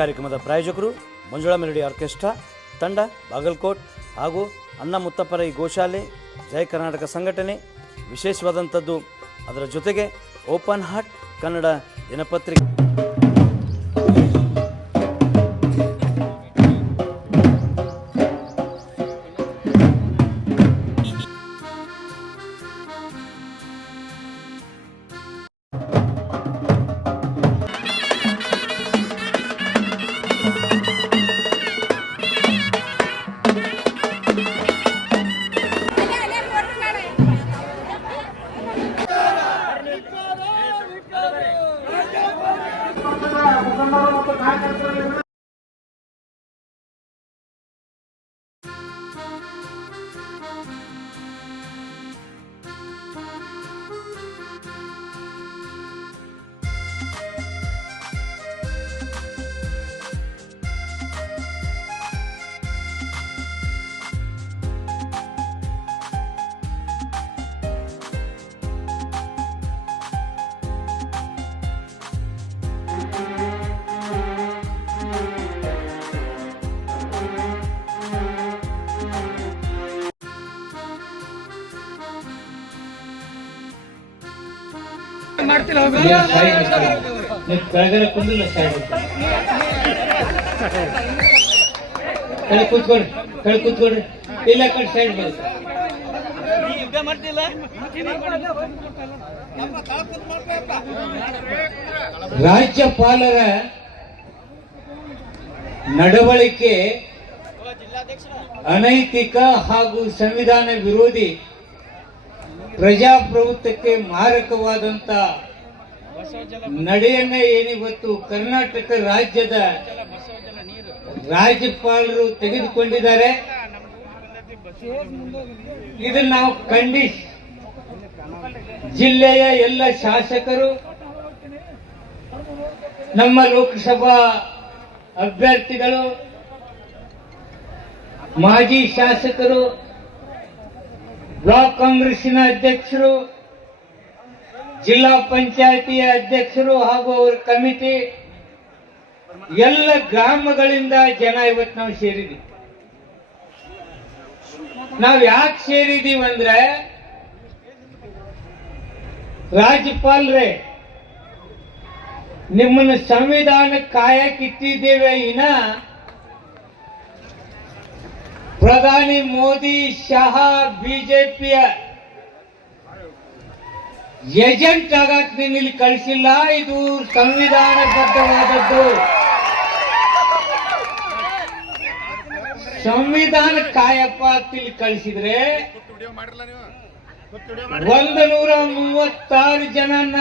ಕಾರ್ಯಕ್ರಮದ ಪ್ರಾಯೋಜಕರು Manjula melody orchestra ತಂಡ ಬಾಗಲಕೋಟ್ ಹಾಗೂ ಅಣ್ಣ ಮುತ್ತಪ್ಪರ ಈ ಗೋಶಾಲೆ ಜಯ ಕರ್ನಾಟಕ ಸಂಘಟನೆ. ವಿಶೇಷವಾದಂಥದ್ದು ಅದರ ಜೊತೆಗೆ ಓಪನ್ ಹಾರ್ಟ್ ಕನ್ನಡ ದಿನಪತ್ರಿಕೆ. ಕೂತ್ಕೊಡ್ರಿ ಇಲ್ಲ ಸೈಡ್ ಬರುತ್ತೆ. ರಾಜ್ಯಪಾಲರ ನಡವಳಿಕೆ ಅನೈತಿಕ ಹಾಗೂ ಸಂವಿಧಾನ ವಿರೋಧಿ ಪ್ರಜಾಪ್ರಭುತ್ವಕ್ಕೆ ಮಾರಕವಾದಂತ ನಡೆಯನ್ನೇ ಏನಿವತ್ತು ಕರ್ನಾಟಕ ರಾಜ್ಯದ ರಾಜ್ಯಪಾಲರು ತೆಗೆದುಕೊಂಡಿದ್ದಾರೆ. ಇದನ್ನು ನಾವು ಖಂಡಿಸಿ ಜಿಲ್ಲೆಯ ಎಲ್ಲ ಶಾಸಕರು, ನಮ್ಮ ಲೋಕಸಭಾ ಅಭ್ಯರ್ಥಿಗಳು, ಮಾಜಿ ಶಾಸಕರು, ಬ್ಲಾಕ್ ಕಾಂಗ್ರೆಸ್ಸಿನ ಅಧ್ಯಕ್ಷರು, ಜಿಲ್ಲಾ ಪಂಚಾಯತಿಯ ಅಧ್ಯಕ್ಷರು ಹಾಗೂ ಅವರ ಕಮಿಟಿ, ಎಲ್ಲ ಗ್ರಾಮಗಳಿಂದ ಜನ ಇವತ್ತು ನಾವು ಸೇರಿದ್ದೀವಿ. ನಾವು ಯಾಕೆ ಸೇರಿದೀವಿ ಅಂದ್ರೆ, ರಾಜ್ಯಪಾಲರೇ ನಿಮ್ಮನ್ನು ಸಂವಿಧಾನ ಕಾಯಕ್ಕಿಟ್ಟಿದ್ದೇವೆ, ಪ್ರಧಾನಿ ಮೋದಿ ಶಹ ಬಿಜೆಪಿಯ ಏಜೆಂಟ್ ಆಗಕ್ಕೆ ನೀನು ಇಲ್ಲಿ ಕಳಿಸಿಲ್ಲ. ಇದು ಸಂವಿಧಾನಬದ್ಧವಾದದ್ದು. ಸಂವಿಧಾನ ಕಾಯಪ್ಪ ಅಂತ ಇಲ್ಲಿ ಕಳಿಸಿದ್ರೆ 136 ಜನನ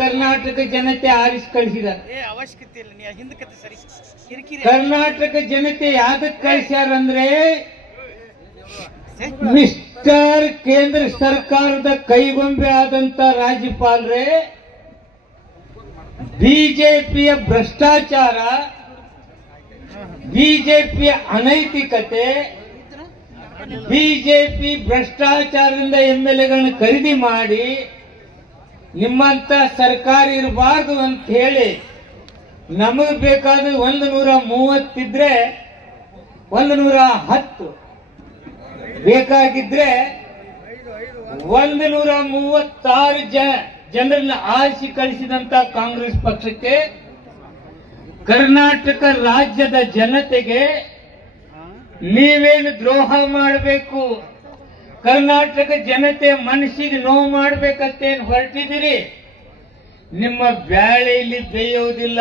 ಕರ್ನಾಟಕ ಜನತೆ ಆರಿಸಿ ಕಳಿಸಿದ್ದಾರೆ. ಕರ್ನಾಟಕ ಜನತೆ ಯಾವ್ದಕ್ಕೆ ಕಳಿಸ್ಯಾರಂದ್ರೆ, ಮಿಸ್ಟರ್ ಕೇಂದ್ರ ಸರ್ಕಾರದ ಕೈಗೊಂಬೆ ಆದಂತ ರಾಜ್ಯಪಾಲರೇ, ಬಿಜೆಪಿಯ ಭ್ರಷ್ಟಾಚಾರ, ಬಿಜೆಪಿಯ ಅನೈತಿಕತೆ, ಬಿಜೆಪಿ ಭ್ರಷ್ಟಾಚಾರದಿಂದ MLAಗಳನ್ನ ಖರೀದಿ ಮಾಡಿ ನಿಮ್ಮಂತ ಸರ್ಕಾರ ಇರಬಾರ್ದು ಅಂತ ಹೇಳಿ ನಮಗೆ ಬೇಕಾದ 130 ಇದ್ರೆ 110 ಬೇಕಾಗಿದ್ರೆ 136 ಜನರನ್ನ ಆರಿಸಿ ಕಳಿಸಿದಂತ ಕಾಂಗ್ರೆಸ್ ಪಕ್ಷಕ್ಕೆ, ಕರ್ನಾಟಕ ರಾಜ್ಯದ ಜನತೆಗೆ ನೀವೇನು ದ್ರೋಹ ಮಾಡಬೇಕು, ಕರ್ನಾಟಕ ಜನತೆ ಮನಸ್ಸಿಗೆ ನೋವು ಮಾಡ್ಬೇಕಂತೇನು ಹೊರಟಿದ್ದೀರಿ, ನಿಮ್ಮ ಬ್ಯಾಳೆಯಲ್ಲಿ ಬೇಯೋದಿಲ್ಲ.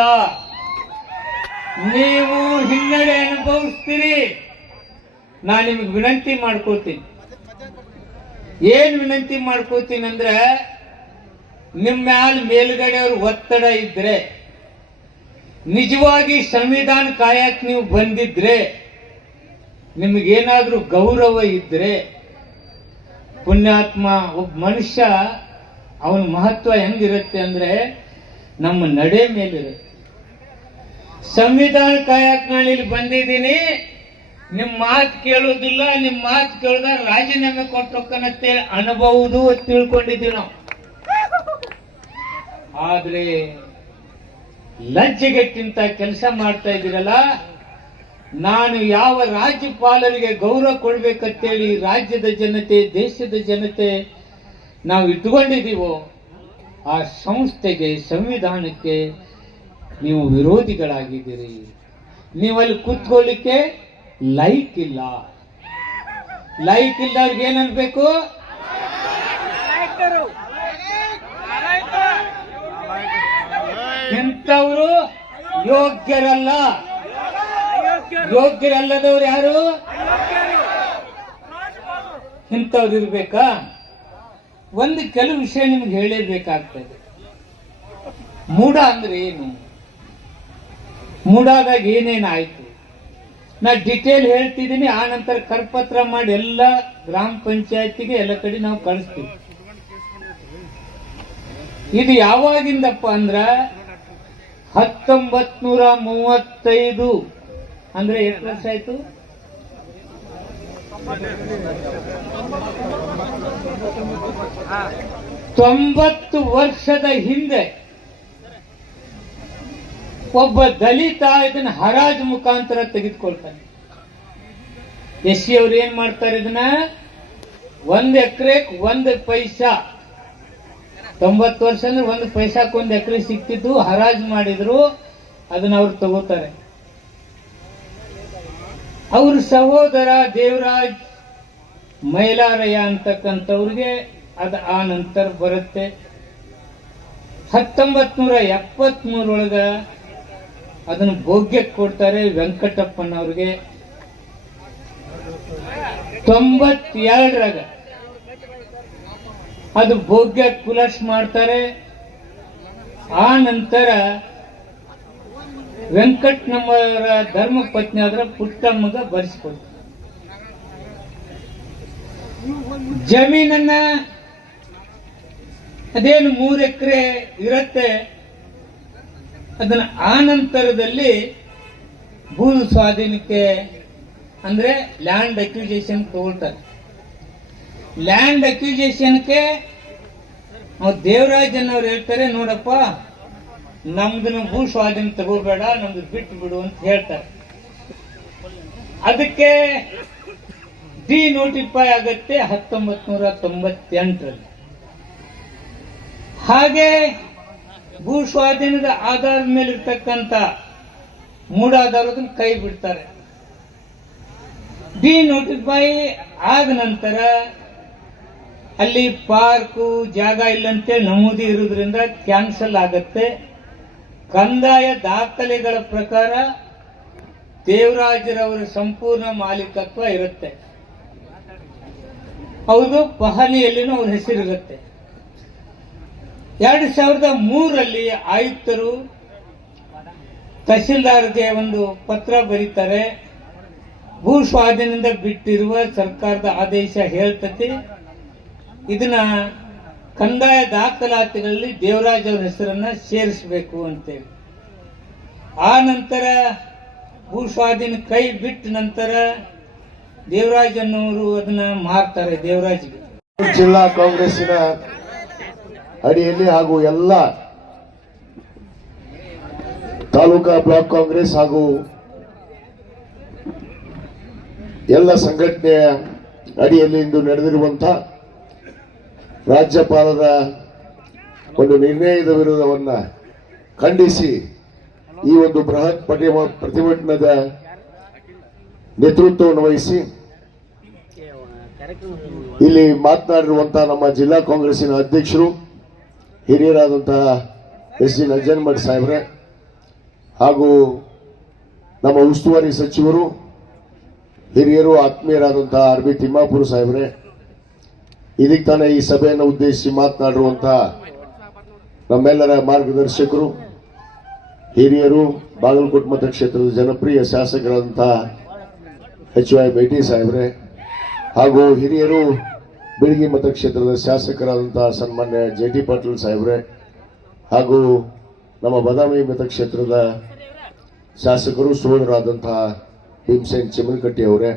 ನೀವು ಹಿನ್ನಡೆ ಅನುಭವಿಸ್ತೀರಿ. ನಾನು ನಿಮಗೆ ವಿನಂತಿ ಮಾಡ್ಕೋತೀನಿ. ಏನ್ ವಿನಂತಿ ಮಾಡ್ಕೋತೀನಿ ಅಂದ್ರೆ, ನಿಮ್ಮ ಮೇಲ್ಗಡೆಯವರು ಒತ್ತಡ ಇದ್ರೆ, ನಿಜವಾಗಿ ಸಂವಿಧಾನ ಕಾಯಕ್ ನೀವು ಬಂದಿದ್ರೆ, ನಿಮಗೇನಾದ್ರೂ ಗೌರವ ಇದ್ರೆ, ಪುಣ್ಯಾತ್ಮ ಒಬ್ಬ ಮನುಷ್ಯ ಅವನ ಮಹತ್ವ ಹೆಂಗಿರುತ್ತೆ ಅಂದ್ರೆ ನಮ್ಮ ನಡೆ ಮೇಲಿರುತ್ತೆ. ಸಂವಿಧಾನ ಕಾಯಕ್ ನಾನು ಇಲ್ಲಿ ಬಂದಿದ್ದೀನಿ, ನಿಮ್ ಮಾತು ಕೇಳೋದಿಲ್ಲ, ನಿಮ್ ಮಾತು ಕೇಳಿದ ರಾಜೀನಾಮೆ ಕೊಟ್ಟೋಕ್ಕನಂತೆ ಅನ್ಬಹುದು ತಿಳ್ಕೊಂಡಿದ್ದೀವಿ ನಾವು. ಆದ್ರೆ ಲಜ್ಜೆಗೆಟ್ಟಿಂತ ಕೆಲಸ ಮಾಡ್ತಾ ಇದ್ದೀರಲ್ಲ, ನಾನು ಯಾವ ರಾಜ್ಯಪಾಲರಿಗೆ ಗೌರವ ಕೊಡ್ಬೇಕಂತೇಳಿ ರಾಜ್ಯದ ಜನತೆ, ದೇಶದ ಜನತೆ ನಾವು ಇಟ್ಕೊಂಡಿದ್ದೀವೋ ಆ ಸಂಸ್ಥೆಗೆ, ಸಂವಿಧಾನಕ್ಕೆ ನೀವು ವಿರೋಧಿಗಳಾಗಿದ್ದೀರಿ. ನೀವಲ್ಲಿ ಕೂತ್ಕೊಳ್ಳಿಕ್ಕೆ ಲೈಕ್ ಇಲ್ಲ. ಲೈಕ್ ಇಲ್ಲದವ್ರಿಗೆ ಏನನ್ಬೇಕು? ಇಂಥವ್ರು ಯೋಗ್ಯರಲ್ಲ. ಯೋಗ್ಯರಲ್ಲದವ್ರು ಯಾರು? ಇಂಥವ್ರು ಇರ್ಬೇಕಾ? ಒಂದು ಕೆಲವು ವಿಷಯ ನಿಮ್ಗೆ ಹೇಳಲೇಬೇಕಾಗ್ತದೆ. ಮೂಢ ಅಂದ್ರೆ ಏನು, ಮೂಢಾದಾಗ ಏನೇನಾಯ್ತು ನಾ ಡಿಟೇಲ್ ಹೇಳ್ತಿದ್ದೀನಿ. ಆ ನಂತರ ಕರಪತ್ರ ಮಾಡಿ ಎಲ್ಲ ಗ್ರಾಮ ಪಂಚಾಯತಿಗೆ ಎಲ್ಲ ಕಡೆ ನಾವು ಕಳಿಸ್ತೀವಿ. ಇದು ಯಾವಾಗಿಂದಪ್ಪ ಅಂದ್ರ 1935 ಅಂದ್ರೆ ಎಷ್ಟು ವರ್ಷ ಆಯ್ತು? 90 ವರ್ಷದ ಹಿಂದೆ ಒಬ್ಬ ದಲಿತ ಇದನ್ನ ಹರಾಜು ಮುಖಾಂತರ ತೆಗೆದುಕೊಳ್ತಾನೆ. ಎಸ್ಸಿ ಅವ್ರು ಏನ್ ಮಾಡ್ತಾರೆ, ಇದನ್ನ 1 ಎಕರೆಗೆ 1 ಪೈಸಾ, 90 ವರ್ಷ ಅಂದ್ರೆ 1 ಪೈಸಾಕ್ಕೆ 1 ಎಕರೆ ಸಿಕ್ತಿದ್ದು, ಹರಾಜು ಮಾಡಿದ್ರು, ಅದನ್ನ ಅವ್ರು ತಗೋತಾರೆ. ಅವ್ರ ಸಹೋದರ ದೇವರಾಜ್ ಮೈಲಾರಯ್ಯ ಅಂತಕ್ಕಂಥವ್ರಿಗೆ ಅದು ಆ ನಂತರ ಬರುತ್ತೆ. 1973 ಒಳಗ ಅದನ್ನು ಭೋಗ್ಯಕ್ಕೆ ಕೊಡ್ತಾರೆ ವೆಂಕಟಪ್ಪನವ್ರಿಗೆ. 92ರಾಗ ಅದು ಭೋಗ್ಯ ಕುಲಸ್ ಮಾಡ್ತಾರೆ. ಆ ನಂತರ ವೆಂಕಟನಮ್ಮರ ಧರ್ಮ ಪತ್ನಿ ಆದ್ರ ಪುಟ್ಟಮ್ಮಗ ಬರೆಸ್ಕೊಡ್ತಾರೆ. ಜಮೀನನ್ನ ಅದೇನು 3 ಎಕರೆ ಇರತ್ತೆ, ಅದನ್ನ ಆ ನಂತರದಲ್ಲಿ ಭೂ ಸ್ವಾಧೀನಕ್ಕೆ ಅಂದ್ರೆ ಲ್ಯಾಂಡ್ ಅಕ್ವಿಜೇಷನ್ ತಗೊಳ್ತಾರೆ. ಲ್ಯಾಂಡ್ ಅಕ್ವಿಜೇಷನ್ಗೆ ದೇವರಾಜನ್ ಅವ್ರು ಹೇಳ್ತಾರೆ, ನೋಡಪ್ಪ ನಮ್ದನ್ನ ಭೂ ಸ್ವಾಧೀನ ತಗೋಬೇಡ, ನಮ್ದು ಬಿಟ್ಟು ಬಿಡು ಅಂತ ಹೇಳ್ತಾರೆ. ಅದಕ್ಕೆ ಡಿನೋಟಿಫೈ ಆಗತ್ತೆ 1998ರಲ್ಲಿ. ಹಾಗೆ ಭೂ ಸ್ವಾಧೀನದ ಆಧಾರದ ಮೇಲೆ ಇರ್ತಕ್ಕಂಥ ಮೂಢಾಧಾರದನ್ನ ಕೈ ಬಿಡ್ತಾರೆ. ಡಿನೋಟಿಫೈ ಆದ ನಂತರ ಅಲ್ಲಿ ಪಾರ್ಕು ಜಾಗ ಇಲ್ಲಂತೆ ನಮೂದಿ ಇರುವುದರಿಂದ ಕ್ಯಾನ್ಸಲ್ ಆಗತ್ತೆ. ಕಂದಾಯ ದಾಖಲೆಗಳ ಪ್ರಕಾರ ದೇವರಾಜರವರ ಸಂಪೂರ್ಣ ಮಾಲೀಕತ್ವ ಇರುತ್ತೆ. ಹೌದು, ಪಹಣಿಯಲ್ಲಿನೂ ಅವ್ರ ಹೆಸರಿರುತ್ತೆ. 2003ರಲ್ಲಿ ಆಯುಕ್ತರು ತಹಶೀಲ್ದಾರ್ಗೆ ಒಂದು ಪತ್ರ ಬರೀತಾರೆ. ಭೂ ಸ್ವಾಧೀನದಿಂದ ಬಿಟ್ಟಿರುವ ಸರ್ಕಾರದ ಆದೇಶ ಹೇಳ್ತತಿ, ಇದನ್ನ ಕಂದಾಯ ದಾಖಲಾತಿಗಳಲ್ಲಿ ದೇವರಾಜ್ ಅವರ ಹೆಸರನ್ನ ಸೇರಿಸಬೇಕು ಅಂತೇಳಿ. ಆ ನಂತರ ಭೂ ಸ್ವಾಧೀನ ಕೈ ಬಿಟ್ಟ ನಂತರ ದೇವರಾಜ್ ಅನ್ನೋರು ಅದನ್ನ ಮಾರ್ತಾರೆ ದೇವರಾಜ್ಗೆ. ಜಿಲ್ಲಾ ಕಾಂಗ್ರೆಸ್ಸಿನ ಅಡಿಯಲ್ಲಿ ಹಾಗೂ ಎಲ್ಲ ತಾಲೂಕಾ ಬ್ಲಾಕ್ ಕಾಂಗ್ರೆಸ್ ಹಾಗೂ ಎಲ್ಲ ಸಂಘಟನೆಯ ಅಡಿಯಲ್ಲಿ ಇಂದು ನಡೆದಿರುವಂತಹ ರಾಜ್ಯಪಾಲರ ಒಂದು ನಿರ್ಣಯದ ವಿರೋಧವನ್ನ ಖಂಡಿಸಿ ಈ ಒಂದು ಬೃಹತ್ ಪ್ರತಿಭಟನೆದ ನೇತೃತ್ವವನ್ನು ವಹಿಸಿ ಇಲ್ಲಿ ಮಾತನಾಡಿರುವಂತಹ ನಮ್ಮ ಜಿಲ್ಲಾ ಕಾಂಗ್ರೆಸ್ಸಿನ ಅಧ್ಯಕ್ಷರು ಹಿರಿಯರಾದಂತಹ ಎಸ್ ಜಿ ನಂಜನಮಠ ಸಾಹೇಬ್ರೆ ಹಾಗೂ ನಮ್ಮ ಉಸ್ತುವಾರಿ ಸಚಿವರು ಹಿರಿಯರು ಆತ್ಮೀಯರಾದಂತಹ ಆರ್ ಬಿ ತಿಮ್ಮಾಪುರ ಸಾಹೇಬ್ರೆ, ಇದಕ್ಕೆ ತಾನೇ ಈ ಸಭೆಯನ್ನು ಉದ್ದೇಶಿಸಿ ಮಾತನಾಡಿರುವಂತಹ ನಮ್ಮೆಲ್ಲರ ಮಾರ್ಗದರ್ಶಕರು ಹಿರಿಯರು, ಬಾಗಲಕೋಟೆ ಮತಕ್ಷೇತ್ರದ ಜನಪ್ರಿಯ ಶಾಸಕರಾದಂತಹ HY ಬೇಟಿ ಸಾಹೇಬ್ರೆ ಹಾಗೂ ಹಿರಿಯರು ಬಿಳಗಿ ಮತಕ್ಷೇತ್ರದ ಶಾಸಕರಾದಂತಹ ಸನ್ಮಾನ್ಯ JT ಪಾಟೀಲ್ ಸಾಹೇಬ್ರೆ ಹಾಗೂ ನಮ್ಮ ಬದಾಮಿ ಮತಕ್ಷೇತ್ರದ ಶಾಸಕರು ಸೋದರಾದಂತಹ ಭೀಮಸೇನ್ ಚಿಮನಕಟ್ಟಿ ಅವರೇ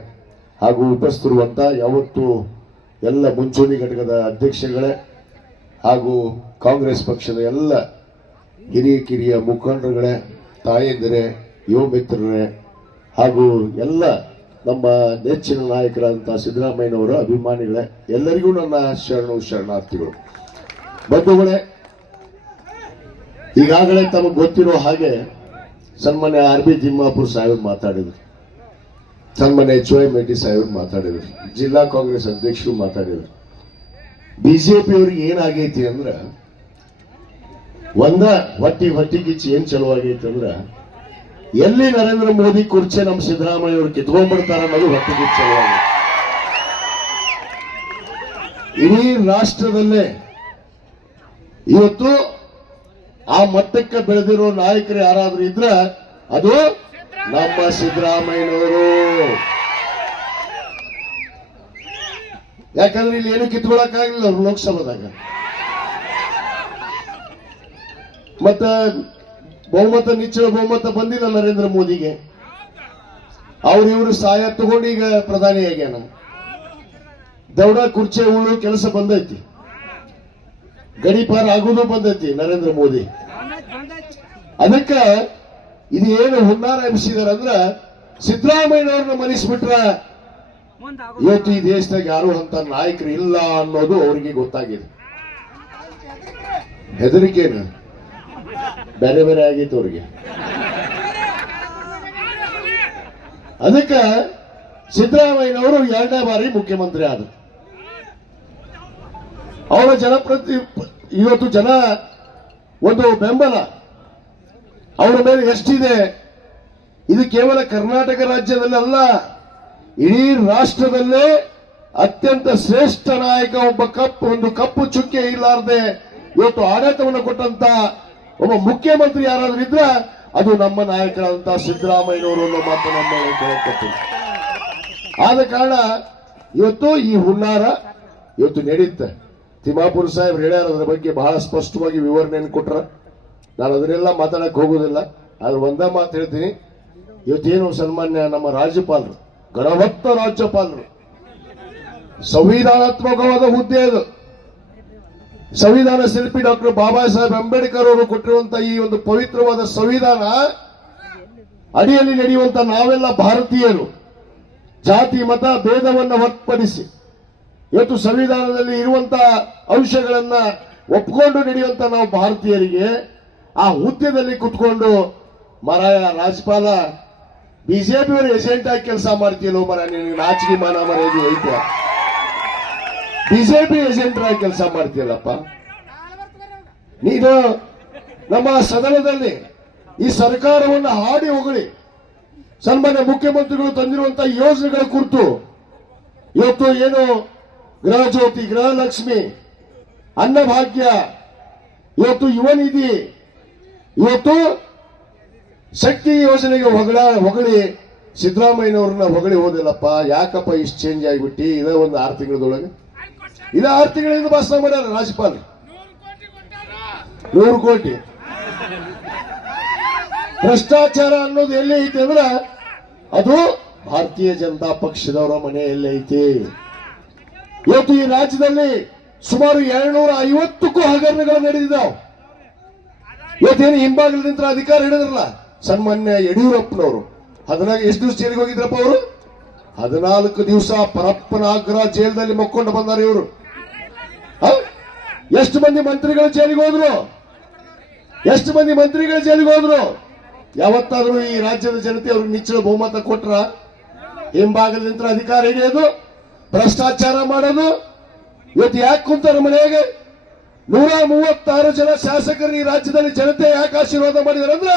ಹಾಗೂ ಉಪಸ್ಥಿತಿರುವಂತಹ ಯಾವತ್ತು ಎಲ್ಲ ಮುಂಚೂಣಿ ಘಟಕದ ಅಧ್ಯಕ್ಷಗಳೇ ಹಾಗೂ ಕಾಂಗ್ರೆಸ್ ಪಕ್ಷದ ಎಲ್ಲ ಹಿರಿಯ ಕಿರಿಯ ಮುಖಂಡರುಗಳೇ, ತಾಯಂದಿರೇ, ಯುವ ಮಿತ್ರರೇ ಹಾಗೂ ಎಲ್ಲ ನಮ್ಮ ನೆಚ್ಚಿನ ನಾಯಕರಾದಂಥ ಸಿದ್ದರಾಮಯ್ಯನವರ ಅಭಿಮಾನಿಗಳೇ, ಎಲ್ಲರಿಗೂ ನನ್ನ ಶರಣಾರ್ಥಿಗಳು. ಬಂಧುಗಳೇ, ಈಗಾಗಲೇ ತಮಗೆ ಗೊತ್ತಿರೋ ಹಾಗೆ ಸನ್ಮಾನ್ಯ RB ತಿಮ್ಮಾಪುರ ಸಾಹೇಬ್ ಮಾತಾಡಿದ್ರು, ಸನ್ಮಾನ್ಯ HY ಸಾಹೇಬ್ ಮಾತಾಡಿದ್ರು, ಜಿಲ್ಲಾ ಕಾಂಗ್ರೆಸ್ ಅಧ್ಯಕ್ಷರು ಮಾತಾಡಿದ್ರು. BJP ಅವ್ರಿಗೆ ಏನಾಗೈತಿ ಅಂದ್ರ ಹೊಟ್ಟಿಗಿಚ್ಚಿ ಏನ್ ಚಲೋ ಆಗೈತಿ ಅಂದ್ರ ಎಲ್ಲಿ ನರೇಂದ್ರ ಮೋದಿ ಕುರ್ಚಿ ನಮ್ಮ ಸಿದ್ದರಾಮಯ್ಯ ಅವರು ಕಿತ್ಕೊಂಡ್ಬಿಡ್ತಾರ ಅನ್ನೋದು ಹೊಟ್ಟಿಗಿಚ್ಚಿ ಚಲೋ ಆಗೈತಿ. ಇಡೀ ರಾಷ್ಟ್ರದಲ್ಲೇ ಇವತ್ತು ಆ ಮಟ್ಟಕ್ಕೆ ಬೆಳೆದಿರೋ ನಾಯಕರು ಯಾರಾದ್ರೂ ಇದ್ರ ಅದು ನಮ್ಮ ಸಿದ್ದರಾಮಯ್ಯನವರು. ಯಾಕಂದ್ರೆ ಇಲ್ಲಿ ಏನು ಕಿತ್ಕೊಳಕ್ಕಾಗಲಿಲ್ಲ ಅವ್ರು ಲೋಕಸಭಾದಾಗ. ಮತ್ತ ನಿಚ್ಚಳ ಬಹುಮತ ಬಂದಿಲ್ಲ ನರೇಂದ್ರ ಮೋದಿಗೆ. ಇವರು ಸಹಾಯ ತಗೊಂಡು ಈಗ ಪ್ರಧಾನಿ ಆಗ್ಯಾನ. ದೌಡ ಕುರ್ಚಿ ಉಳು ಕೆಲಸ ಬಂದೈತಿ, ಗಡಿಪಾರ ಆಗುವುದು ಬಂದೈತಿ ನರೇಂದ್ರ ಮೋದಿ. ಅದಕ್ಕ ಇದು ಏನು ಹುನ್ನಾರ ಎಬ್ಸಿದಾರ ಅಂದ್ರ ಸಿದ್ದರಾಮಯ್ಯನವ್ರನ್ನ ಮನಿಸ್ಬಿಟ್ರ ಇವತ್ತು ಈ ದೇಶದಾಗ ಯಾರು ಅಂತ ನಾಯಕರು ಇಲ್ಲ ಅನ್ನೋದು ಅವರಿಗೆ ಗೊತ್ತಾಗಿದೆ. ಹೆದರಿಕೆನ ಬೇರೆ ಬೇರೆ ಆಗಿತ್ತು ಅವ್ರಿಗೆ. ಅದಕ್ಕ ಸಿದ್ದರಾಮಯ್ಯನವರು 2ನೇ ಬಾರಿ ಮುಖ್ಯಮಂತ್ರಿ ಆದರು. ಅವರ ಇವತ್ತು ಜನ ಒಂದು ಬೆಂಬಲ ಅವರ ಮೇಲೆ ಎಷ್ಟಿದೆ, ಇದು ಕೇವಲ ಕರ್ನಾಟಕ ರಾಜ್ಯದಲ್ಲಿ ಅಲ್ಲ, ಇಡೀ ರಾಷ್ಟ್ರದಲ್ಲೇ ಅತ್ಯಂತ ಶ್ರೇಷ್ಠ ನಾಯಕ ಒಂದು ಕಪ್ಪು ಚುಕ್ಕೆ ಇಲ್ಲಾರದೆ ಇವತ್ತು ಆಡಳಿತವನ್ನು ಕೊಟ್ಟಂತ ಒಬ್ಬ ಮುಖ್ಯಮಂತ್ರಿ ಯಾರಾದ್ರೂ ಇದ್ರ ಅದು ನಮ್ಮ ನಾಯಕರಾದಂತ ಸಿದ್ದರಾಮಯ್ಯನವರು ಅನ್ನೋ ಮಾತು ನಮ್ಮ ಕೇಳಕೊಳ್ತೀವಿ. ಆದ ಕಾರಣ ಇವತ್ತು ಈ ಹುನ್ನಾರ ಇವತ್ತು ನಡೆಯುತ್ತೆ. ತಿಮ್ಮಾಪುರ ಸಾಹೇಬ್ ಹೇಳ್ಯಾರ, ಅದರ ಬಗ್ಗೆ ಬಹಳ ಸ್ಪಷ್ಟವಾಗಿ ವಿವರಣೆಯನ್ನು ಕೊಟ್ರ. ನಾನು ಅದನ್ನೆಲ್ಲ ಮಾತಾಡಕ್ ಹೋಗೋದಿಲ್ಲ. ಆದ್ರೆ ಒಂದೇ ಮಾತು ಹೇಳ್ತೀನಿ, ಇವತ್ತೇನು ಸನ್ಮಾನ್ಯ ನಮ್ಮ ರಾಜ್ಯಪಾಲರು, ಗಣವತ್ತ ರಾಜ್ಯಪಾಲರು, ಸಂವಿಧಾನಾತ್ಮಕವಾದ ಹುದ್ದೆ ಅದು. ಸಂವಿಧಾನ ಶಿಲ್ಪಿ ಡಾಕ್ಟರ್ ಬಾಬಾ ಸಾಹೇಬ್ ಅಂಬೇಡ್ಕರ್ ಅವರು ಕೊಟ್ಟಿರುವಂತಹ ಈ ಒಂದು ಪವಿತ್ರವಾದ ಸಂವಿಧಾನ ಅಡಿಯಲ್ಲಿ ನಡೆಯುವಂತ ನಾವೆಲ್ಲ ಭಾರತೀಯರು ಜಾತಿ ಮತ ಭೇದವನ್ನು ಹೊರತುಪಡಿಸಿ ಇವತ್ತು ಸಂವಿಧಾನದಲ್ಲಿ ಇರುವಂತಹ ಅಂಶಗಳನ್ನ ಒಪ್ಪಿಕೊಂಡು ನಡೆಯುವಂತ ನಾವು ಭಾರತೀಯರಿಗೆ ಆ ಹುದ್ದೆದಲ್ಲಿ ಕುತ್ಕೊಂಡು ಮರಾಯ ರಾಜ್ಯಪಾಲ ಬಿಜೆಪಿಯವರು ಏಜೆಂಟ್ ಆಗಿ ಕೆಲಸ ಮಾಡ್ತೀಯಲ್ಲೋ ಮರ, ನಿನಗೆ ನಾಚಿಕೆ ಮಾನ ಮರ್ಯಾದೆ ಐತೆ? ಬಿಜೆಪಿ ಏಜೆಂಟ್ ಆಗಿ ಕೆಲಸ ಮಾಡ್ತೀಯಲ್ಲಪ್ಪ ನೀನು. ನಮ್ಮ ಸದನದಲ್ಲಿ ಈ ಸರ್ಕಾರವನ್ನು ಹಾಡಿ ಹೊಗಳಿ ಸನ್ಮಾನ್ಯ ಮುಖ್ಯಮಂತ್ರಿಗಳು ತಂದಿರುವಂತಹ ಯೋಜನೆಗಳ ಕುರಿತು ಇವತ್ತು ಏನು ಗೃಹ ಜ್ಯೋತಿ, ಗೃಹಲಕ್ಷ್ಮಿ, ಅನ್ನಭಾಗ್ಯ, ಇವತ್ತು ಯುವ ನಿಧಿ, ಇವತ್ತು ಶಕ್ತಿ ಯೋಜನೆಗೆ ಹೊಗಳಿ ಸಿದ್ದರಾಮಯ್ಯನವ್ರನ್ನ ಹೊಗಳಿ ಹೋದಿಲ್ಲಪ್ಪ. ಯಾಕಪ್ಪ ಇಷ್ಟು ಚೇಂಜ್ ಆಗಿಬಿಟ್ಟಿ? ಇದ ಒಂದು 6 ತಿಂಗಳದೊಳಗೆ, 6 ತಿಂಗಳಿಂದ ಭಾಷಣ ಮಾಡ್ಯಾರ ರಾಜ್ಯಪಾಲ. 100 ಕೋಟಿ ಭ್ರಷ್ಟಾಚಾರ ಅನ್ನೋದು ಎಲ್ಲೇ ಐತೆ ಅಂದ್ರ ಅದು ಭಾರತೀಯ ಜನತಾ ಪಕ್ಷದವರ ಮನೆ ಎಲ್ಲೇ ಐತಿ. ಇವತ್ತು ಈ ರಾಜ್ಯದಲ್ಲಿ ಸುಮಾರು 250ಕ್ಕೂ ಹಗರಣಗಳು ನಡೆದಿದ್ದಾವೆ. ಇವತ್ತೇನು ಹಿಂಬಾಗಲಿನಿಂದ ಅಧಿಕಾರ ಹಿಡಿದ್ರಲ್ಲ ಸನ್ಮಾನ್ಯ ಯಡಿಯೂರಪ್ಪನವರು, ಎಷ್ಟು ದಿವಸ ಜೈಲಿಗೆ ಹೋಗಿದ್ರಪ್ಪ ಅವರು? 14 ದಿವಸ ಪರಪ್ಪನ ಆಗ್ರಹ ಜೈಲದಲ್ಲಿ ಮಕ್ಕೊಂಡು ಬಂದಾರೆ ಇವರು. ಎಷ್ಟು ಮಂದಿ ಮಂತ್ರಿಗಳು ಜೈಲಿಗೆ ಹೋದ್ರು? ಎಷ್ಟು ಮಂದಿ ಮಂತ್ರಿಗಳು ಜೈಲಿಗೆ ಹೋದ್ರು? ಯಾವತ್ತಾದ್ರೂ ಈ ರಾಜ್ಯದ ಜನತೆ ಅವ್ರಿಗೆ ನಿಚ್ಚಳ ಬಹುಮತ ಕೊಟ್ರ? ಹಿಂಬಾಗಲಿನಿಂದ ಅಧಿಕಾರ ಹಿಡಿಯೋದು, ಭ್ರಷ್ಟಾಚಾರ ಮಾಡೋದು. ಇವತ್ತು ಯಾಕೆ ಕುಂತಾರ ಮನೆಯಾಗೆ? 136 ಜನ ಶಾಸಕರು ಈ ರಾಜ್ಯದಲ್ಲಿ ಜನತೆ ಯಾಕೆ ಆಶೀರ್ವಾದ ಮಾಡಿದಾರೆ ಅಂದ್ರೆ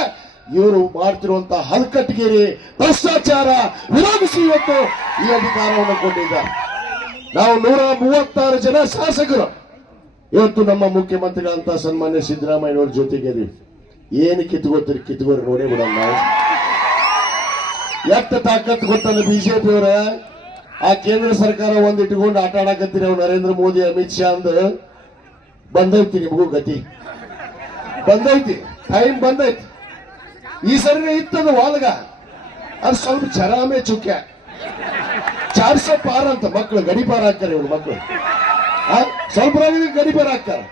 ಇವರು ಮಾಡ್ತಿರುವಂತಹ ಹಲ್ಕಟ್ಟಿಗೇರಿ ಭ್ರಷ್ಟಾಚಾರ ವಿರೋಧಿಸಿ ಇವತ್ತು ಈ ಅಧಿಕಾರವನ್ನು ಕೊಟ್ಟಿದ್ದಾರೆ. ನಾವು 136 ಜನ ಶಾಸಕರು ಇವತ್ತು ನಮ್ಮ ಮುಖ್ಯಮಂತ್ರಿಗಳಂತ ಸನ್ಮಾನ್ಯ ಸಿದ್ದರಾಮಯ್ಯನವ್ರ ಜೊತೆಗೆ ಏನು ಕಿತ್ಕೋರಿ ನೋಡೇ ಬಿಡೋಣ ನಾವು. ಎತ್ತ ತಾಕತ್ ಗೊತ್ತಲ್ಲ ಬಿಜೆಪಿ ಅವರ. ಆ ಕೇಂದ್ರ ಸರ್ಕಾರ ಒಂದ್ ಇಟ್ಕೊಂಡು ಆಟ ಆಡಕತ್ತೀರಿ ಅವ್ರು ನರೇಂದ್ರ ಮೋದಿ, ಅಮಿತ್ ಶಾ ಅಂದ ಬಂದೈತಿ. ನಿಮಗೂ ಗತಿ ಬಂದೈತಿ, ಟೈಮ್ ಬಂದೈತಿ. ಈ ಸರಿನೇ ಇತ್ತದ ವಾಲ್ಗ, ಅದು ಸ್ವಲ್ಪ ಚರಾಮೆ ಚುಕ್ಯ 400 ಪಾರ್ ಅಂತ ಮಕ್ಕಳು ಗಡಿಪಾರ ಹಾಕ್ತಾರೆ. ಇವ್ರು ಮಕ್ಕಳು ಸ್ವಲ್ಪ ಗಡಿಪಾರ ಹಾಕ್ತಾರೆ.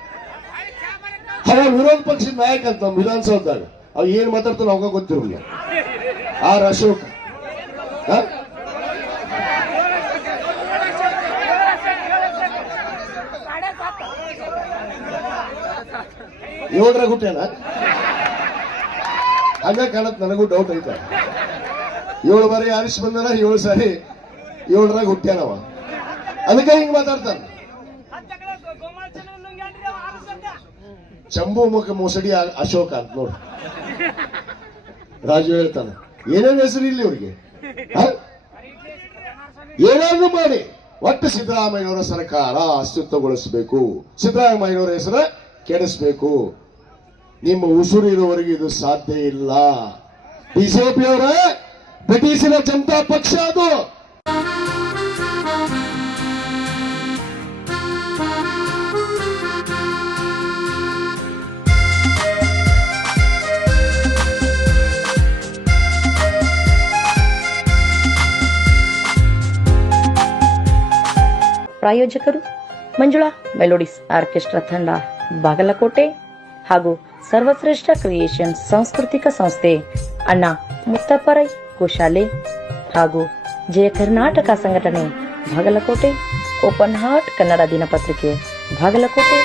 ಅವ ವಿರೋಧ ಪಕ್ಷದ ನಾಯಕ ಅಂತ ನಮ್ಮ ವಿಧಾನಸೌಧದಾಗ ಅವ್ ಏನ್ ಮಾತಾಡ್ತಾನ ಅವಾಗ ಗೊತ್ತಿರಲಿಲ್ಲ. ಆರ್ ಅಶೋಕ್ ಹ? ಏಳರಾಗ ಹುಟ್ಟ್ಯಾನ ಹಂಗ ಕಾಣತ್. ನನಗೂ ಡೌಟ್ ಐತೆ. 7 ಬಾರಿ ಆರಿಸಿ ಬಂದನ, 7 ಸಾರಿ 7ರಾಗ ಹುಟ್ಟ್ಯಾನವ. ಅದಕ್ಕೆ ಹಿಂಗ್ ಮಾತಾಡ್ತಾನ. ಚಂಬು ಮುಖ ಮೋಸಡಿ ಅಶೋಕ ಅಂತ ನೋಡು. ರಾಜು ಹೇಳ್ತಾನೆ ಏನೇನು ಹೆಸರು ಇಲ್ಲಿ ಅವ್ರಿಗೆ. ಏನಾದ್ರೂ ಮಾಡಿ ಒಟ್ಟು ಸಿದ್ದರಾಮಯ್ಯವರ ಸರ್ಕಾರ ಅಸ್ತಿತ್ವಗೊಳಿಸಬೇಕು, ಸಿದ್ದರಾಮಯ್ಯವರ ಹೆಸರು ಕೆಡಿಸ್ಬೇಕು. ನಿಮ್ಮ ಉಸುರು ಇರುವವರೆಗೆ ಇದು ಸಾಧ್ಯ ಇಲ್ಲ. ಬಿಜೆಪಿಯವರ ಬ್ರಿಟಿಷರ ಜನತಾ ಪಕ್ಷ ಅದು. ಪ್ರಾಯೋಜಕರು ಮಂಜುಳಾ ಮೆಲೋಡಿಸ್ ಆರ್ಕೆಸ್ಟ್ರಾ ತಂಡ ಬಾಗಲಕೋಟೆ ಹಾಗೂ ಸರ್ವಶ್ರೇಷ್ಠ ಕ್ರಿಯೇಷನ್ ಸಾಂಸ್ಕೃತಿಕ ಸಂಸ್ಥೆ ಅಣ್ಣ ಮುತ್ತಪ್ಪರೈ ಗೋಶಾಲೆ ಹಾಗೂ ಜಯ ಕರ್ನಾಟಕ ಸಂಘಟನೆ ಬಾಗಲಕೋಟೆ, ಓಪನ್ ಹಾರ್ಟ್ ಕನ್ನಡ ದಿನಪತ್ರಿಕೆ ಬಾಗಲಕೋಟೆ